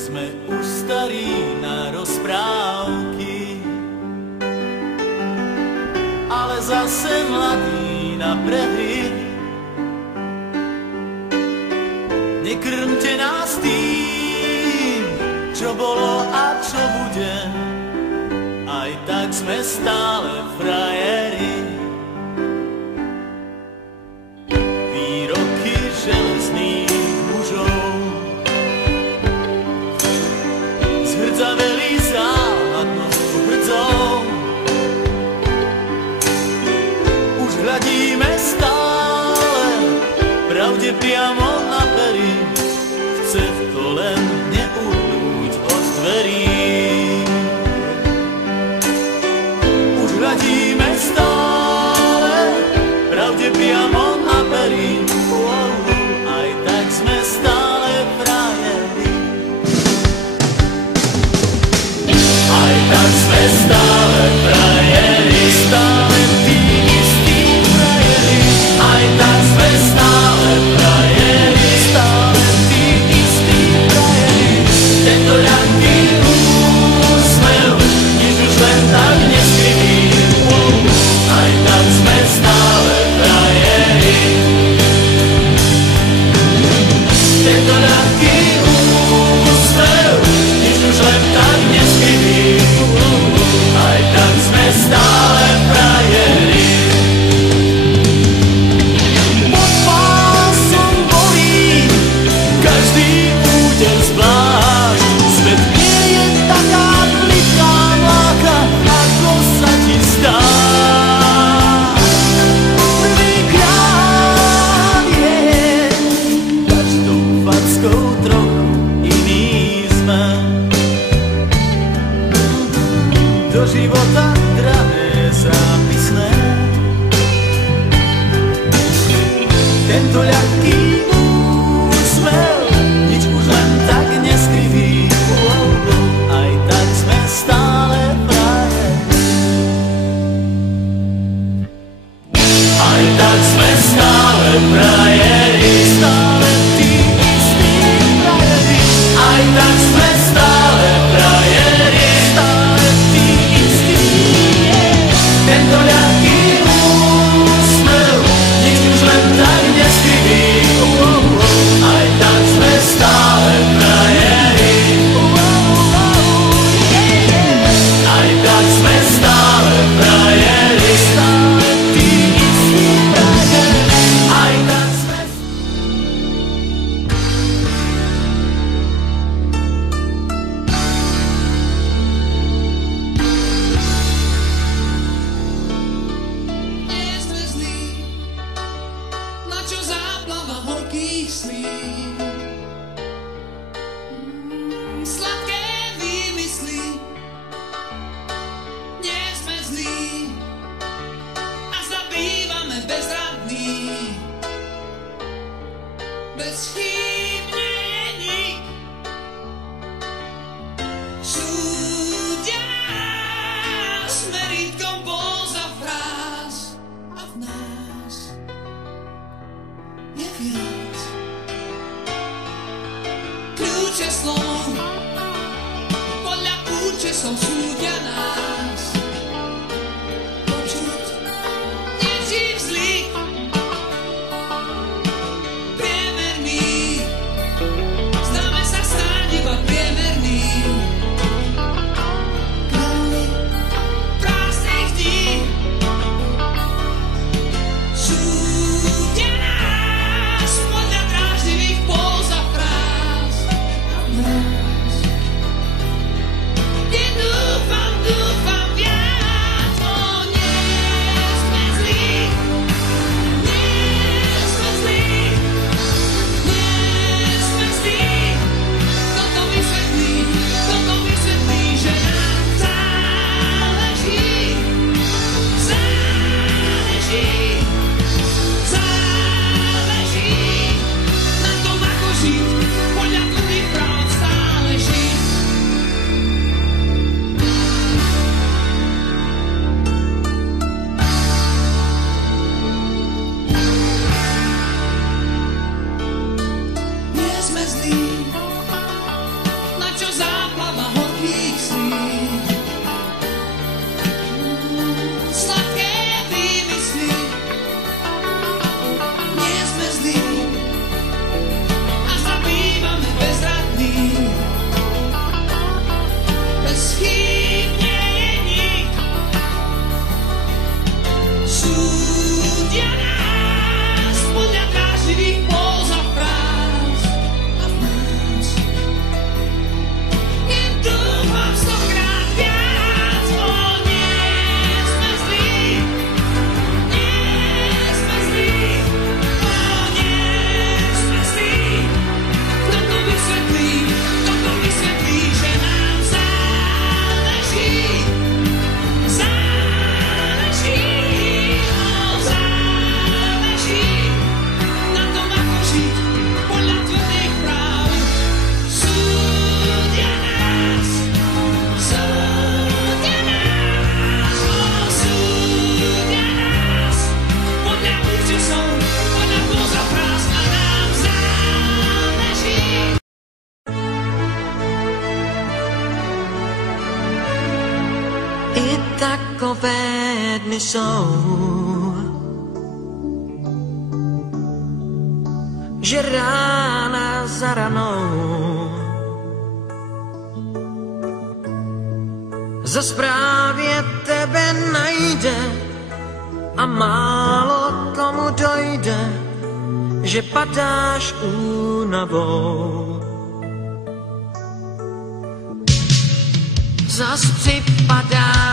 Sme už starí na rozprávky, ale zase mladí na prehry. Nekrmte nás tým, čo bolo a čo bude, aj tak sme stále frajeri. Výroky železných mužov zhrdzaveli záhadnou hrdzou. Už hľadíme stále pravde priamo na pery, chce to len neuhnúť od dverí. Už hľadíme stále pravde priamo na pery, aj tak sme stále frajeri. Aj tak sme stále frajeri, stále tí istí frajeri. Aj tak sme stále frajeri, stále tí istí frajeri. Tento ľahký úsmev, nič už len tak neskrytý. Aj tak sme stále frajeri. Tento ľahký úsmev, nič už len tak neskrytý. Aj tak sme stále frajeri. Pod pásom bolí každý úder zvlášť. Svet nie je taká plitká mláka, ako sa ti zdá. Prvýkrát je každou fackou trochu iný sme. Do života drahé zápisné. Tento ľahký úsmev, nič už len tak neskriví. Aj tak sme stále frajeri. Aj tak sme stále frajeri, stále tí istí frajeri. Aj tak sme stále frajeri, stále tí istí. Tento ľahký úsmev, nič už len tak neskrytý. Aj tak sme stále frajeri. Aj tak sme stále frajeri, stále tí istí frajeri. Aj tak sme Nie sme zlí, na čo záplava horkých slív. Sladké výmysly, nie sme zlí, a zda bývame bezradní. Bez chýb nie je nik, súdia nás merítkom póza fráz, a v nás je viac. Kľúče slov podľa účesov súdia nás. Počuť niečím zlých, priemerný, zdáme sa stáť iba priemerný. Králi prázdnych dní súdia nás podľa dráždivých póz a fráz. A v nás jednu takové dny jsou, že rána za ranou zas právě tebe najde a málo komu dojde, že padáš únavou. Zas připadá